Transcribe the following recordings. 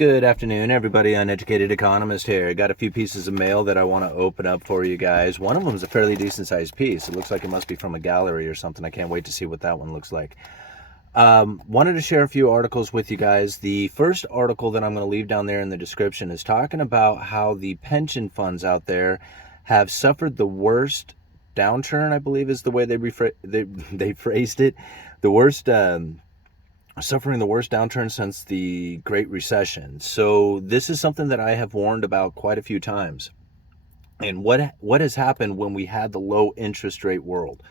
Good afternoon, everybody. Uneducated Economist here. I got a few pieces of mail that I want to open up for you guys. One of them is a fairly decent sized piece. It looks like it must be from a gallery or something. I can't wait to see what that one looks like. Wanted to share a few articles with you guys. The first article that I'm going to leave down there in the description is talking about how the pension funds out there have suffered the worst downturn, I believe is the way they phrased it. The worst suffering the worst downturn since the Great Recession. So this is something that I have warned about quite a few times. And what has happened when we had the low interest rate world?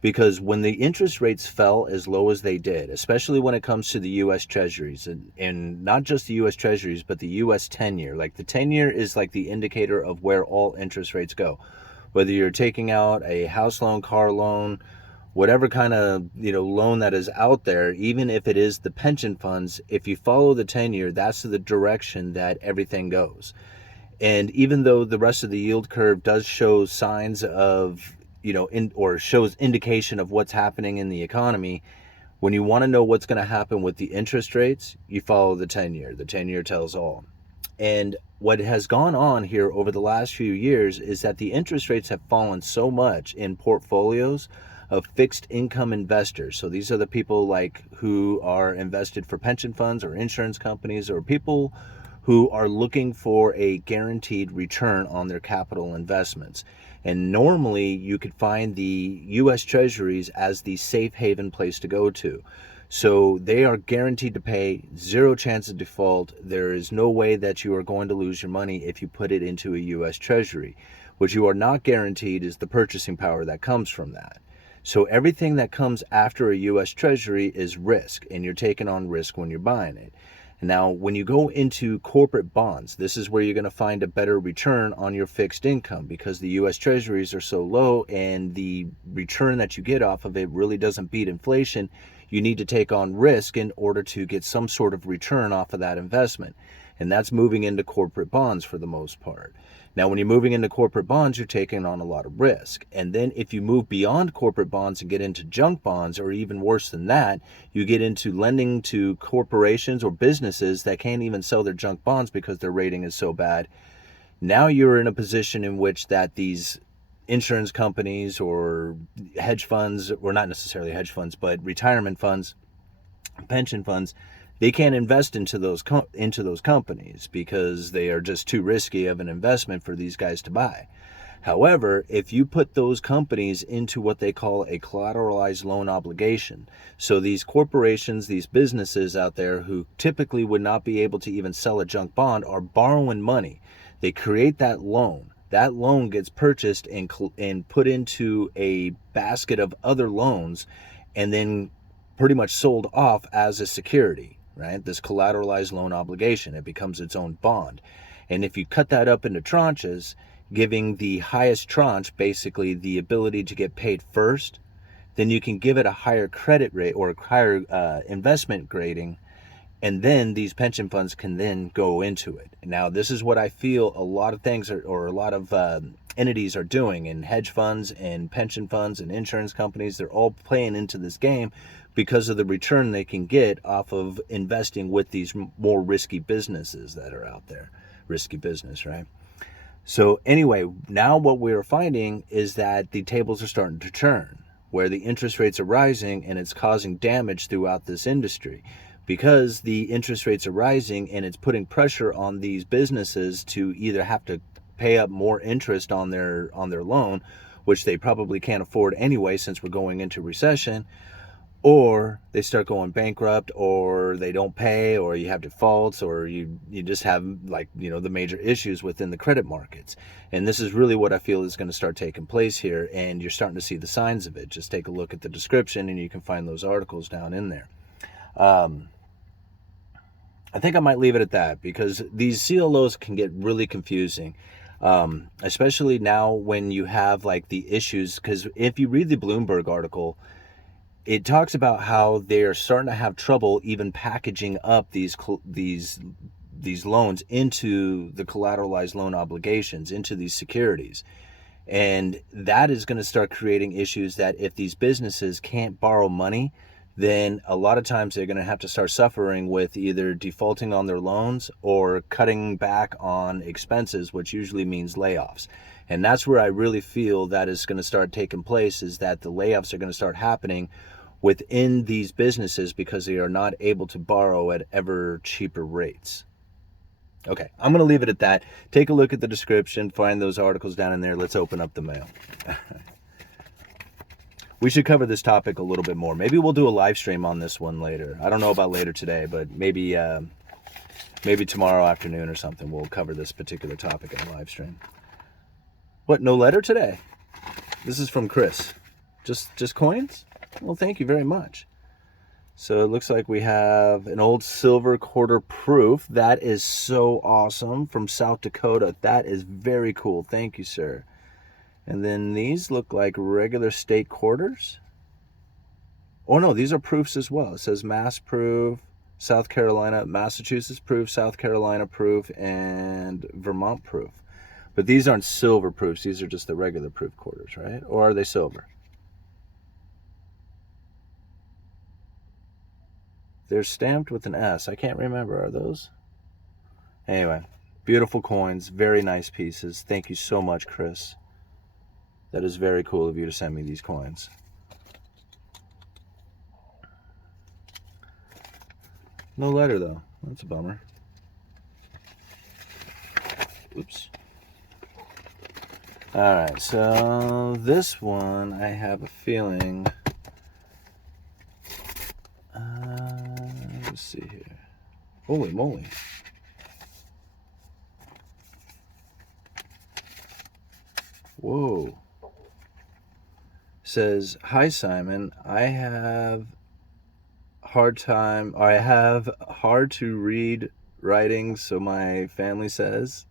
Because when the interest rates fell as low as they did, especially when it comes to the U.S. Treasuries, and not just the U.S. Treasuries, but the U.S. 10-year. Like the 10-year is like the indicator of where all interest rates go. Whether you're taking out a house loan, car loan, whatever kind of loan that is out there, even if it is the pension funds, if you follow the 10-year, that's the direction that everything goes. And even though the rest of the yield curve does show signs of or shows indication of what's happening in the economy, when you want to know what's going to happen with the interest rates, you follow the 10-year. The 10-year tells all. And what has gone on here over the last few years is that the interest rates have fallen so much in portfolios of fixed income investors. So these are the people like who are invested for pension funds or insurance companies, or people who are looking for a guaranteed return on their capital investments. And normally you could find the U.S. Treasuries as the safe haven place to go to. So they are guaranteed to pay, zero chance of default. There is no way that you are going to lose your money if you put it into a U.S. Treasury. What you are not guaranteed is the purchasing power that comes from that. So everything that comes after a U.S. Treasury is risk, and you're taking on risk when you're buying it. Now, when you go into corporate bonds, this is where you're going to find a better return on your fixed income, because the U.S. Treasuries are so low and the return that you get off of it really doesn't beat inflation. You need to take on risk in order to get some sort of return off of that investment. And that's moving into corporate bonds for the most part. Now, when you're moving into corporate bonds, you're taking on a lot of risk. And then if you move beyond corporate bonds and get into junk bonds, or even worse than that, you get into lending to corporations or businesses that can't even sell their junk bonds because their rating is so bad. Now you're in a position in which that these insurance companies or hedge funds, or not necessarily hedge funds, but retirement funds, pension funds, they can't invest into those companies because they are just too risky of an investment for these guys to buy. However, if you put those companies into what they call a collateralized loan obligation, so these corporations, these businesses out there who typically would not be able to even sell a junk bond are borrowing money. They create that loan. That loan gets purchased and put into a basket of other loans, and then pretty much sold off as a security, right? This collateralized loan obligation, it becomes its own bond. And if you cut that up into tranches, giving the highest tranche basically the ability to get paid first, then you can give it a higher credit rate or a higher investment grading, and then these pension funds can then go into it. Now, this is what I feel a lot of things or a lot of entities are doing, and hedge funds and pension funds and insurance companies, they're all playing into this game because of the return they can get off of investing with these more risky businesses that are out there. Risky business, right? So anyway, now what we're finding is that the tables are starting to turn, where the interest rates are rising and it's causing damage throughout this industry. Because the interest rates are rising and it's putting pressure on these businesses to either have to pay up more interest on their loan, which they probably can't afford anyway since we're going into recession, or they start going bankrupt, or they don't pay, or you have defaults, or you just have the major issues within the credit markets. And this is really what I feel is going to start taking place here, and you're starting to see the signs of it. Just take a look at the description and you can find those articles down in there. I think I might leave it at that, because these CLOs can get really confusing, especially now when you have like the issues. Because if you read the Bloomberg article, it talks about how they are starting to have trouble even packaging up these loans into the collateralized loan obligations, into these securities. And that is going to start creating issues that if these businesses can't borrow money then a lot of times they're going to have to start suffering with either defaulting on their loans or cutting back on expenses, which usually means layoffs. And that's where I really feel that is going to start taking place, is that the layoffs are going to start happening within these businesses because they are not able to borrow at ever cheaper rates. Okay, I'm going to leave it at that. Take a look at the description, find those articles down in there. Let's open up the mail. We should cover this topic a little bit more. Maybe we'll do a live stream on this one later. I don't know about later today, but maybe tomorrow afternoon or something we'll cover this particular topic in a live stream. What, no letter today? This is from Chris. Just coins? Well, thank you very much. So it looks like we have an old silver quarter proof. That is so awesome, from South Dakota. That is very cool. Thank you, sir. And then these look like regular state quarters. Oh no, these are proofs as well. It says Mass proof, South Carolina, Massachusetts proof, South Carolina proof, and Vermont proof. But these aren't silver proofs. These are just the regular proof quarters, right? Or are they silver? They're stamped with an S. I can't remember. Are those? Anyway, beautiful coins. Very nice pieces. Thank you so much, Chris. That is very cool of you to send me these coins. No letter, though. That's a bummer. Oops. All right, so this one, I have a feeling... let's see here. Holy moly. Whoa. Says, hi Simon, I have hard to read writing, so my family says.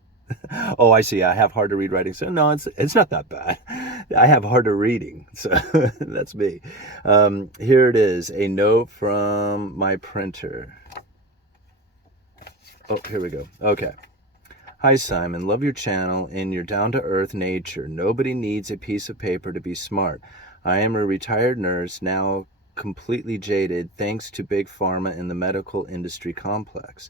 Oh, I see. I have hard to read writing. So no, it's not that bad. I have harder reading. So that's me. Here it is. A note from my printer. Oh, here we go. Okay. Hi, Simon. Love your channel and your down-to-earth nature. Nobody needs a piece of paper to be smart. I am a retired nurse, now completely jaded thanks to big pharma and the medical industry complex.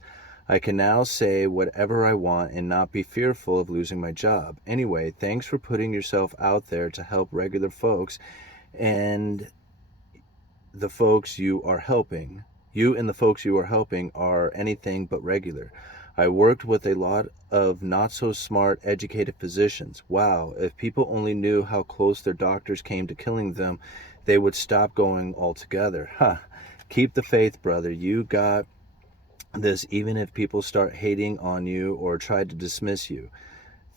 I can now say whatever I want and not be fearful of losing my job. Anyway, thanks for putting yourself out there to help regular folks and the folks you are helping. You and the folks you are helping are anything but regular. I worked with a lot of not-so-smart, educated physicians. Wow, if people only knew how close their doctors came to killing them, they would stop going altogether. Huh. Keep the faith, brother. You got this, even if people start hating on you or try to dismiss you.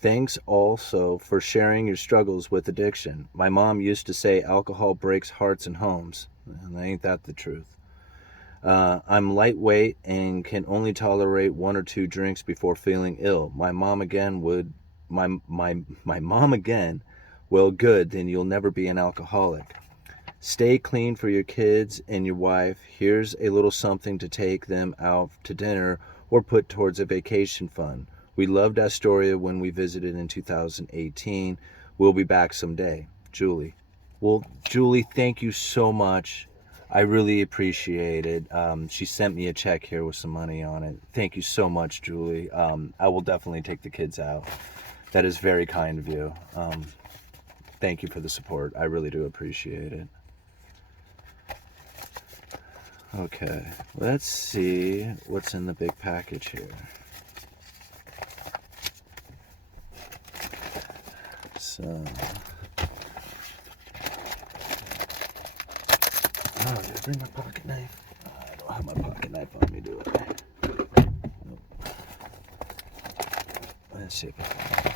Thanks also for sharing your struggles with addiction. My mom used to say alcohol breaks hearts and homes. And ain't that the truth? I'm lightweight and can only tolerate 1 or 2 drinks before feeling ill. My mom again. Well, good, then you'll never be an alcoholic. Stay clean for your kids and your wife. Here's a little something to take them out to dinner or put towards a vacation fund. We loved Astoria when we visited in 2018. We'll be back someday. Julie. Well, Julie, thank you so much. I really appreciate it. She sent me a check here with some money on it. Thank you so much, Julie. I will definitely take the kids out. That is very kind of you. Thank you for the support. I really do appreciate it. Okay, let's see what's in the big package here. So... Oh, did I bring my pocket knife? I don't have my pocket knife on me, do I? Nope. Let's see if I can.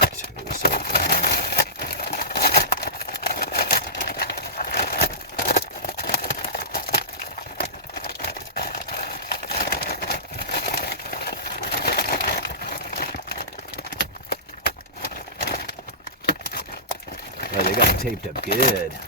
Let's get this open Oh, they got it taped up good.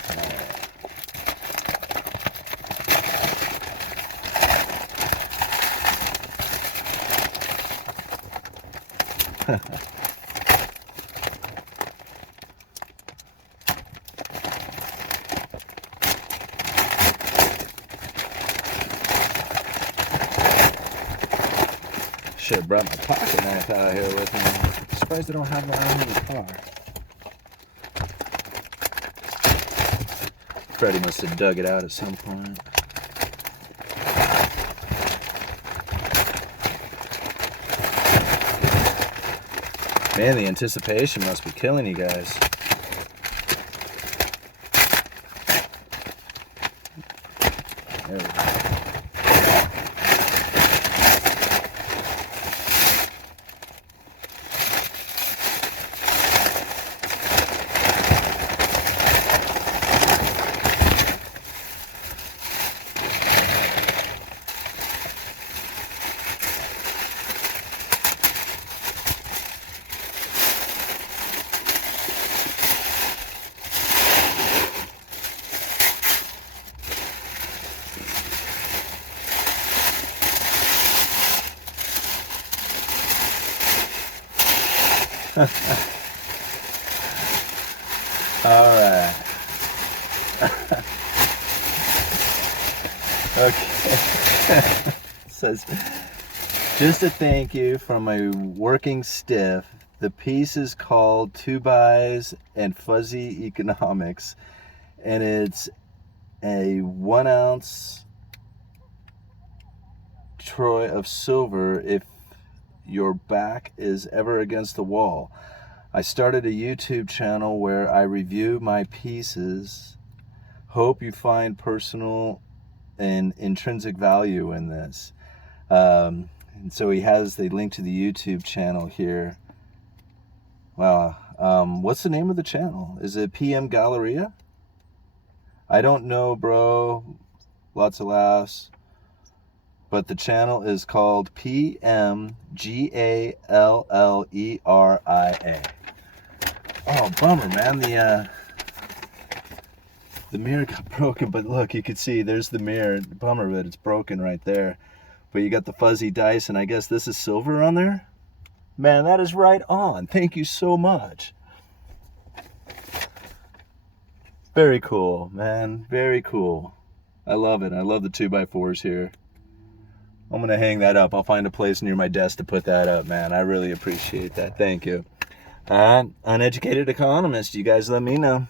Should have brought my pocket knife out here with me. I'm surprised I don't have one in the car. Freddie must have dug it out at some point. Man, the anticipation must be killing you guys. There we go. All right. Okay. Says, just a thank you from a working stiff. The piece is called Two Buys and Fuzzy Economics, and it's a 1 ounce troy of silver if your back is ever against the wall. I started a YouTube channel where I review my pieces. Hope you find personal and intrinsic value in this. And so he has the link to the YouTube channel here. Wow. What's the name of the channel? Is it PM Galleria? I don't know, bro. Lots of laughs. But the channel is called PMGALLERIA. Oh, bummer, man. The mirror got broken, but look, you can see there's the mirror. Bummer that it's broken right there. But you got the fuzzy dice, and I guess this is silver on there? Man, that is right on. Thank you so much. Very cool, man. Very cool. I love it. I love the 2x4s here. I'm going to hang that up. I'll find a place near my desk to put that up, man. I really appreciate that. Thank you. Uneducated economist, you guys let me know.